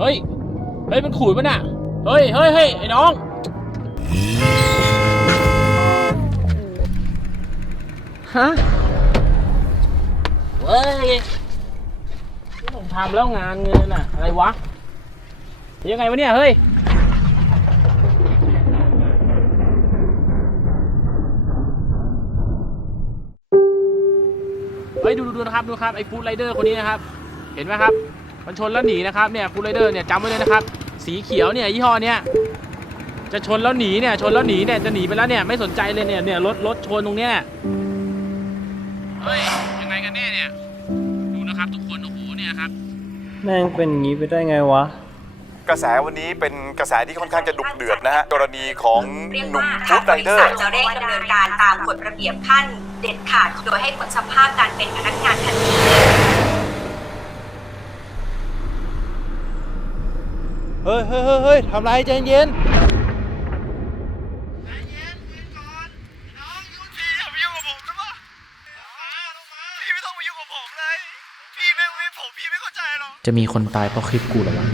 เฮ้ย มันขูดปะน่ะ เฮ้ย เฮ้ยเฮ้ยไอ้น้อง ฮะเฮ้ยนี่ผมทำแล้วงานเงินน่ะ อะไรวะ ยังไงวะเนี่ย เฮ้ยเฮ้ยดูดูดูนะครับดูครับไอ้ฟู้ดไรเดอร์คนนี้นะครับ เห็นไหมครับ มันชนแล้วหนีนะครับเนี่ยฟู้ดไรเดอร์เนี่ยจำไว้เลยนะครับ สีเขียวเนี่ยยี่ห้อเนี้ยจะชนแล้วหนีเนี่ยชนแล้วหนีเนี่ยจะหนีไปแล้วเนี่ยไม่สนใจเลยเนี่ยเนี่ยรถรถชนตรงเนี้ยเฮ้ยยังไงกันแน่เนี่ยดูนะครับทุกคนโอ้โหเนี่ยครับแม่งเป็นอย่างนี้ไปได้ไงวะ กระแสวันนี้เป็นกระแสที่ค่อนข้างจะดุเดือดนะฮะกรณีของเรียกหนุ่มว่าฟู้ทาดงไรบริเดอษัร์ทจะเร่งดำเนินการตามกฎระเบียบขั้นเด็ดขาด โดยให้ผลสภาพการเป็นพนักงานทันที ฮ้ยเฮ้ยเฮ้ยเฮ้ยทำไรใจเย็นจะมีคนตายเพราะคลิปกูเหรอวะ